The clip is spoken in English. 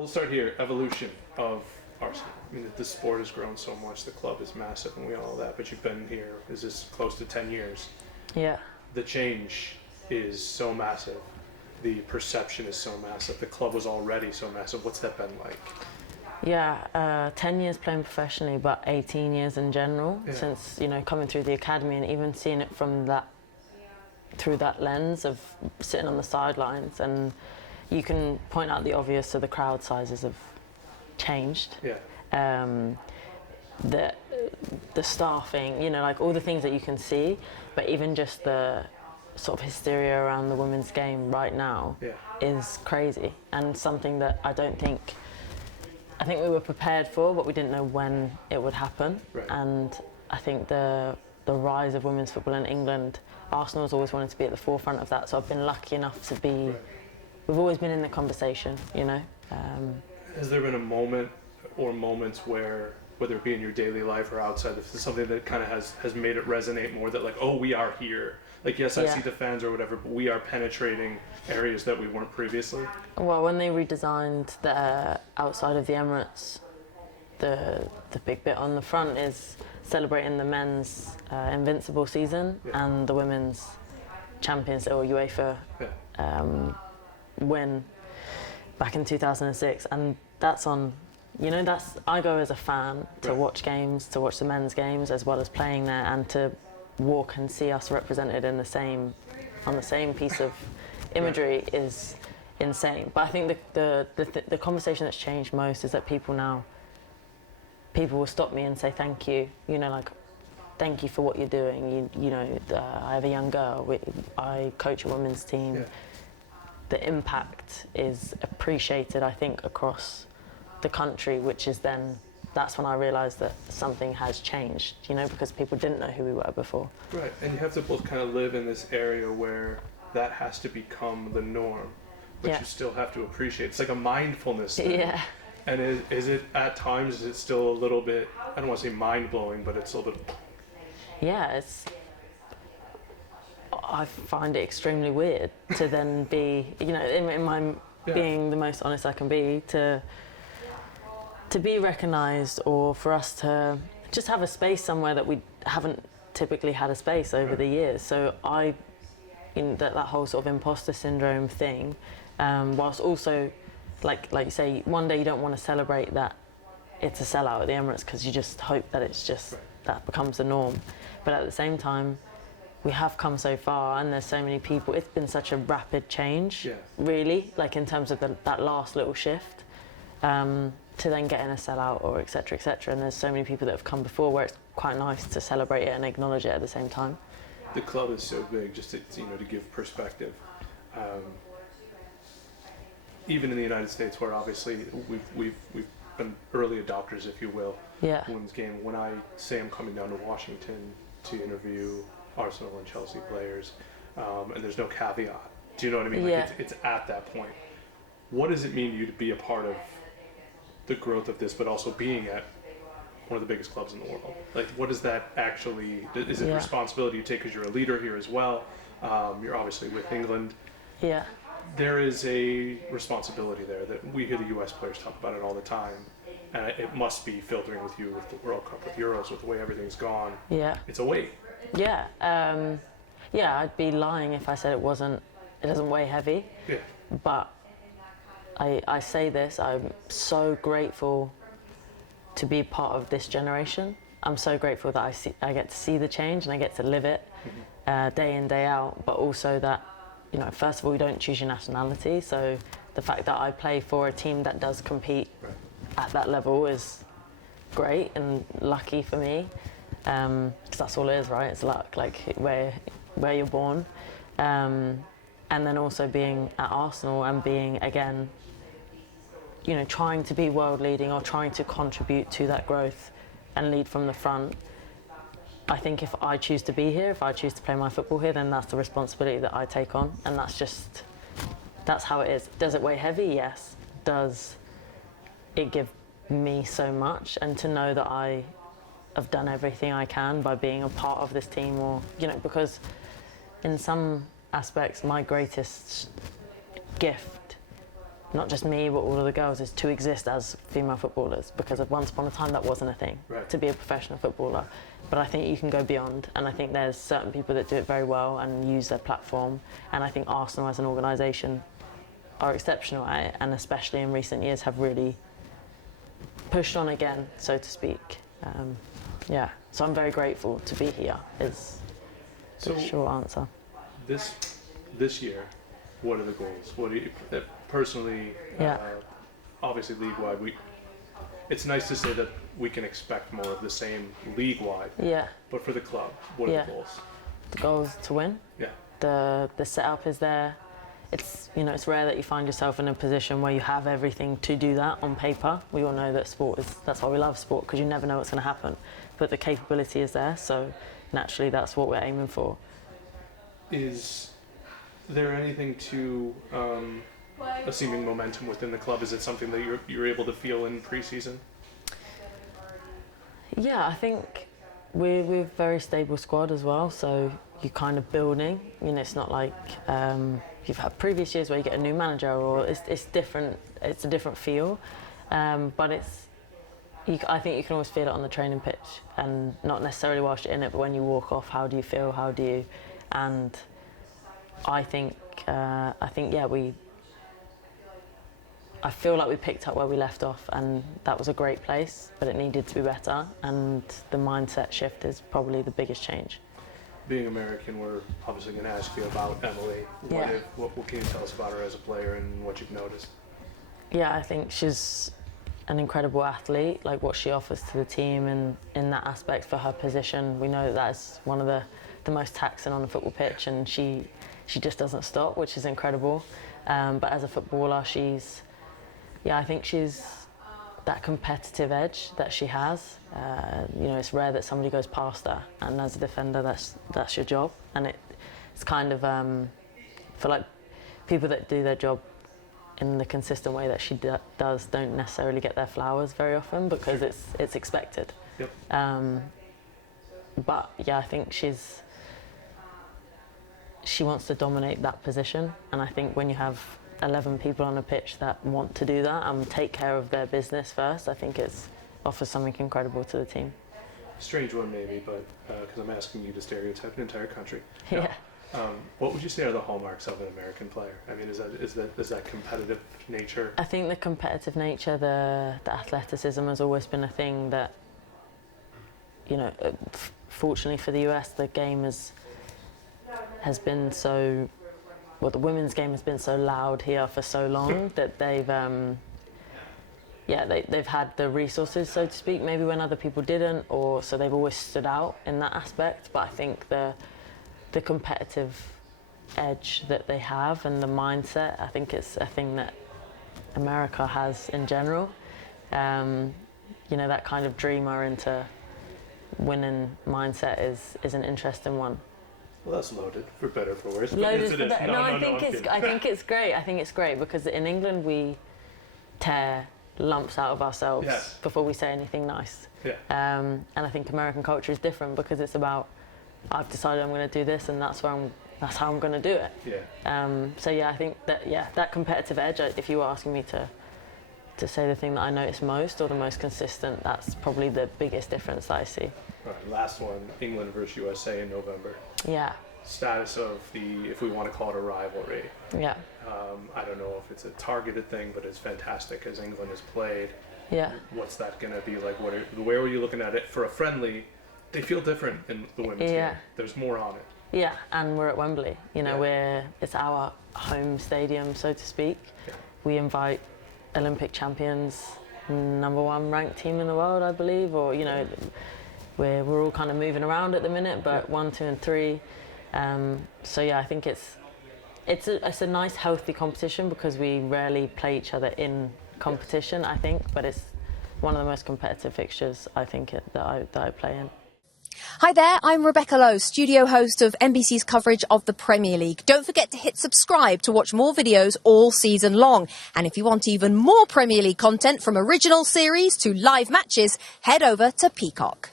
We'll start here. Evolution of Arsenal. I mean, the sport has grown so much. The club is massive, and we all know that. But you've been here. Is this close to 10 years? Yeah. The change is so massive. The perception is so massive. The club was already so massive. What's that been like? Yeah, 10 years playing professionally, but 18 years in general, since, coming through the academy and even seeing it through that lens of sitting on the sidelines. And you can point out the obvious, so the crowd sizes have changed. Yeah. The staffing, like all the things that you can see, but even just the sort of hysteria around the women's game right now is crazy, and something that I think we were prepared for, but we didn't know when it would happen. Right. And I think the rise of women's football in England, Arsenal's always wanted to be at the forefront of that, so I've been lucky enough to be, we've always been in the conversation, Has there been a moment or moments where, whether it be in your daily life or outside, if there's something that kind of has made it resonate more, that like, oh, we are here. Like, yes, I see the fans or whatever, but we are penetrating areas that we weren't previously? Well, when they redesigned the outside of the Emirates, the big bit on the front is celebrating the men's invincible season and the women's Champions or UEFA win back in 2006, and that's on. I go as a fan to watch games, to watch the men's games as well as playing there, and to walk and see us represented on the same piece of imagery is insane. But I think the conversation that's changed most is that people will stop me and say thank you. Thank you for what you're doing. I have a young girl. I coach a women's team. Yeah. The impact is appreciated, I think, across the country, which is then, that's when I realised that something has changed, because people didn't know who we were before. Right, and you have to both kind of live in this area where that has to become the norm, but you still have to appreciate. It's like a mindfulness thing. Yeah. And is it, at times, is it still a little bit, I don't want to say mind-blowing, but it's a little bit... Yeah, I find it extremely weird to then be, in my being the most honest I can be, to be recognised, or for us to just have a space somewhere that we haven't typically had a space over the years. So that whole sort of imposter syndrome thing, whilst also, like you say, one day you don't want to celebrate that it's a sellout at the Emirates because you just hope that it's just, that becomes the norm. But at the same time, we have come so far, and there's so many people. It's been such a rapid change, really, like in terms of that last little shift, to then getting a sellout or et cetera, and there's so many people that have come before where it's quite nice to celebrate it and acknowledge it at the same time. The club is so big, just to give perspective. Even in the United States, where obviously we've been early adopters, if you will, women's game. When I say I'm coming down to Washington to interview Arsenal and Chelsea players, and there's no caveat. Do you know what I mean? Like it's at that point. What does it mean to you to be a part of the growth of this, but also being at one of the biggest clubs in the world? Like, what is that actually? Is it a responsibility you take because you're a leader here as well? You're obviously with England. Yeah. There is a responsibility there that we hear the U.S. players talk about it all the time, and it must be filtering with you with the World Cup, with Euros, with the way everything's gone. Yeah. It's a weight. Yeah. I'd be lying if I said it doesn't weigh heavy. Yeah. But I say this, I'm so grateful to be part of this generation. I'm so grateful that I get to see the change and I get to live it day in, day out, but also that, first of all, you don't choose your nationality, so the fact that I play for a team that does compete at that level is great and lucky for me, because that's all it is, right? It's luck, like where you're born. And then also being at Arsenal and being, again, trying to be world leading or trying to contribute to that growth and lead from the front. I think if I choose to be here, if I choose to play my football here, then that's the responsibility that I take on, and that's how it is. Does it weigh heavy? Yes. Does it give me so much, and to know that I have done everything I can by being a part of this team, or because in some aspects my greatest gift not just me, but all of the girls, is to exist as female footballers, because once upon a time that wasn't a thing, to be a professional footballer. But I think you can go beyond, and I think there's certain people that do it very well and use their platform, and I think Arsenal as an organisation are exceptional at it, and especially in recent years have really pushed on again, so to speak. So I'm very grateful to be here, is the short answer. This year, what are the goals? What do you personally? Obviously, league-wide, it's nice to say that we can expect more of the same league-wide. Yeah. But for the club, what are the goals? The goal is to win. Yeah. The setup is there. It's it's rare that you find yourself in a position where you have everything to do that on paper. We all know that that's why we love sport, because you never know what's going to happen. But the capability is there, so naturally that's what we're aiming for. Is there anything to a seeming momentum within the club? Is it something that you're able to feel in pre-season? Yeah, I think we're a very stable squad as well, so you're kind of building. It's not like you've had previous years where you get a new manager, or it's different. It's a different feel, but I think you can always feel it on the training pitch, and not necessarily whilst you're in it, but when you walk off, how do you feel? How do you? And I think I feel like we picked up where we left off, and that was a great place, but it needed to be better, and the mindset shift is probably the biggest change. Being American, we're obviously going to ask you about Emily. What can you tell us about her as a player and what you've noticed? Yeah, I think she's an incredible athlete. Like, what she offers to the team, and in that aspect for her position, we know that is one of the most taxing on the football pitch, and she just doesn't stop, which is incredible. But as a footballer, I think she's that competitive edge that she has. It's rare that somebody goes past her, and as a defender, that's your job. And it's kind of for like people that do their job in the consistent way that she does don't necessarily get their flowers very often, because it's expected. Yep. But yeah, I think she wants to dominate that position, and I think when you have 11 people on a pitch that want to do that and take care of their business first, I think it offers something incredible to the team. Strange one maybe, but because I'm asking you to stereotype an entire country. Yeah. What would you say are the hallmarks of an American player? I mean, is that competitive nature? I think the competitive nature, the athleticism has always been a thing that, fortunately for the US, the game has been so. Well, the women's game has been so loud here for so long that they've had the resources, so to speak, maybe when other people didn't, or so they've always stood out in that aspect. But I think the competitive edge that they have and the mindset, I think it's a thing that America has in general. That kind of dreamer into winning mindset is an interesting one. Well, that's loaded, for better or for worse. Loaded for better. No, I think it's great. I think it's great because in England we tear lumps out of ourselves before we say anything nice. Yeah. And I think American culture is different because it's about, I've decided I'm going to do this, and that's how I'm going to do it. Yeah. I think that competitive edge. If you were asking me to say the thing that I notice most or the most consistent, that's probably the biggest difference that I see. All right, last one, England versus USA in November. Yeah. Status of if we want to call it a rivalry. Yeah. I don't know if it's a targeted thing, but it's fantastic as England has played. Yeah. What's that going to be like? Where were you looking at it for a friendly? They feel different in the women's game. There's more on it. Yeah, and we're at Wembley. It's our home stadium, so to speak. Yeah. We invite Olympic champions, #1 ranked team in the world, I believe, or we're all kind of moving around at the minute, but 1, 2, and 3. I think it's a nice, healthy competition because we rarely play each other in competition. I think, but it's one of the most competitive fixtures I think that I play in. Hi there, I'm Rebecca Lowe, studio host of NBC's coverage of the Premier League. Don't forget to hit subscribe to watch more videos all season long. And if you want even more Premier League content, from original series to live matches, head over to Peacock.